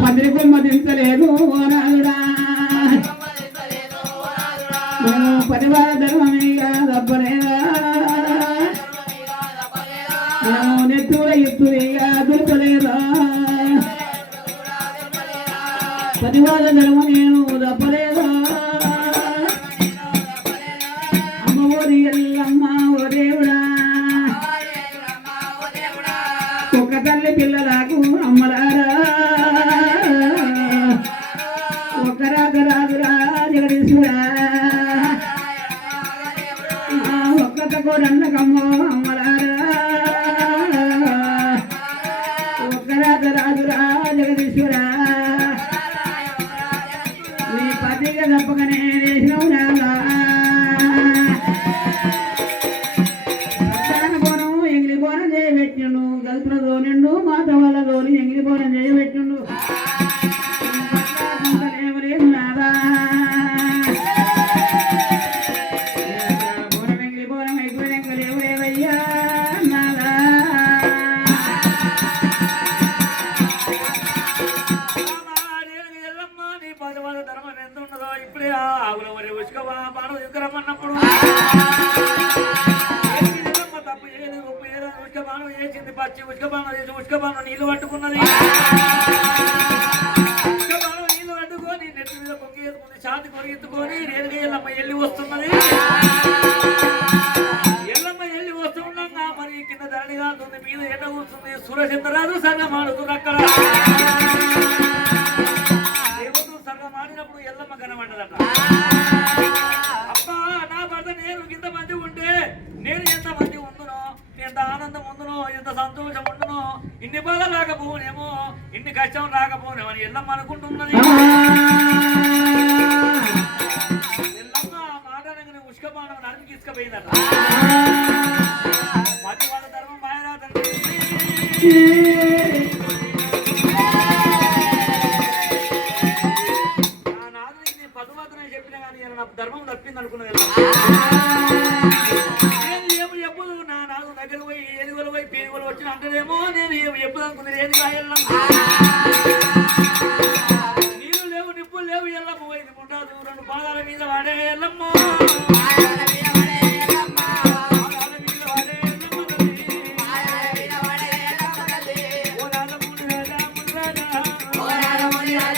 పందిరి బొమ్మ దించలేదు ఓ నాలుడా ధర్మమేగా దబ్బలేదా నెత్తుల ఎత్తులేగా దుర్పలేదా పరివార ధర్మ నేను దప్పలేదా పిల్లలకు అమ్మలారా. ఒక్క రాక రాదురా జగదీశ్వరా ఒక్క రన్నకమ్మో అమ్మలారా. ఒక్క రాక రాదురా జగదీశ్వరా. నీ పతిగా తప్పకనే వేసినవు రాదా పదవాద ధర్మం ఎంత ఉన్నదో ఇప్పుడే ఆ ఆవుల మరి ఉసుకవా బాణం ఎదురమ్మన్నప్పుడు వేసింది పచ్చి ఉసుక బాణం నీళ్ళు పట్టుకున్నది. ఉసుక బాణం నీళ్ళు పట్టుకొని నెత్తి మీద పొంగేసుకుని ఛాతి కొరిగెత్తుకొని రేలుగా ఎల్లమ్మ ఎల్లి వస్తున్నది. ఎల్లమ్మ ఎల్లి వస్తుండగా మరి కింద ధరణి కాదుంది మీద ఎండ కూర్చుంది సురసిందరాదు సగం ఆడుతుంది అక్కడ దేవతలు సగం ఆడినప్పుడు ఎల్లమ్మ కనబడ్డదట. అబ్బా నా భర్త నేను ఇంత మంది ఉంటే నేను ఎంత మంది ఉందునో ఎంత ఆనందం ఉందునో ఎంత సంతోషం ఉండునో ఇన్ని బాధ రాకపోనేమో ఇన్ని కష్టం రాకపోనేమో అని ఎల్లమ్మ అనుకుంటున్నది. ఎల్లమ్మ ఆ మాట అనగానే ఉష్కపానం నడిపి ఇసుకపోయిందట మధ్య వాళ్ళ ధర్మం మాయరాదండి దగ్గర పోయి ఏనుగులు పోయి పీనుగులు వచ్చిన అంటేనేమో నేను ఎప్పుడు అనుకున్నది ఏది కాయల్లం నీళ్ళు లేవు నిప్పులు లేవు ఎల్లమ్మ పోయింది. ఉంటాదు రెండు పాదాల మీద వాడే ఎల్లమ్మ. పాదాల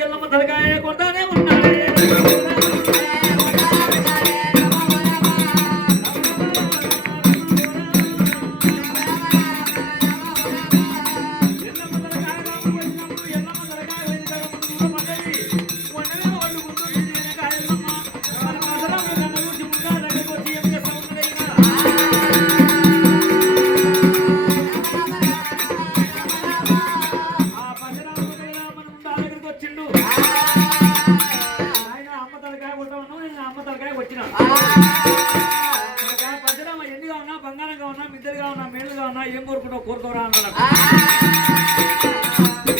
ఎల్లమ్మ తలకాయ కొంటానే ఉన్నా బంగారంగా ఉన్నా మిద్దరుగా ఉన్నా మేలుగా ఉన్నా ఏం కోరుకుంటావు కోరుకోరా అన్నాడు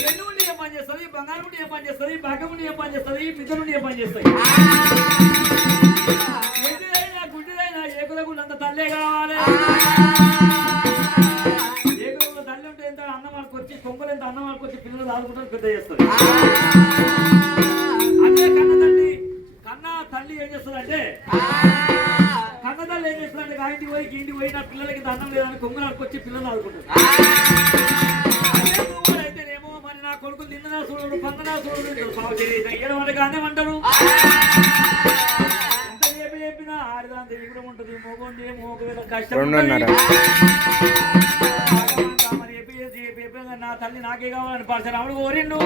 ఎన్ను ఉండి ఏం పని చేస్తుంది బంగారం ఉండి ఏం పని చేస్తుంది భాగం ఉండి ఏం పని చేస్తుంది మిద్దరు ఉండి ఏం పని చేస్తాయి ఎడ్డిదైనా గుడ్డిదైనా ఏకులకు అంత తల్లే కావాలి. ఏకులకు తల్లి ఉంటే ఎంత అన్నం వాళ్ళకి వచ్చి కొంపలు ఎంత అన్నం వాళ్ళకి వచ్చి పిల్లలు ఆడుకుంటారు పెద్ద చేస్తారు. అదే కన్న తల్లి కన్న తల్లి ఏం చేస్తుందంటే కన్న పోయి ఈ ఇంటికి పోయి నా పిల్లలకి దండం లేదని కొంగులు ఆడుకొచ్చి పిల్లలు ఆడుకుంటారు. అయితేనేమో మరి నా కొడుకులు నిన్ననా చూడడు పందనా అంటారు? ఎంత చెప్పి చెప్పినా ఆడదాంత ఎగురం ఉంటుంది మోగొంది మోగ కష్టం నా తల్లి నాకే కావాలని పరశురాముడు కోరిండు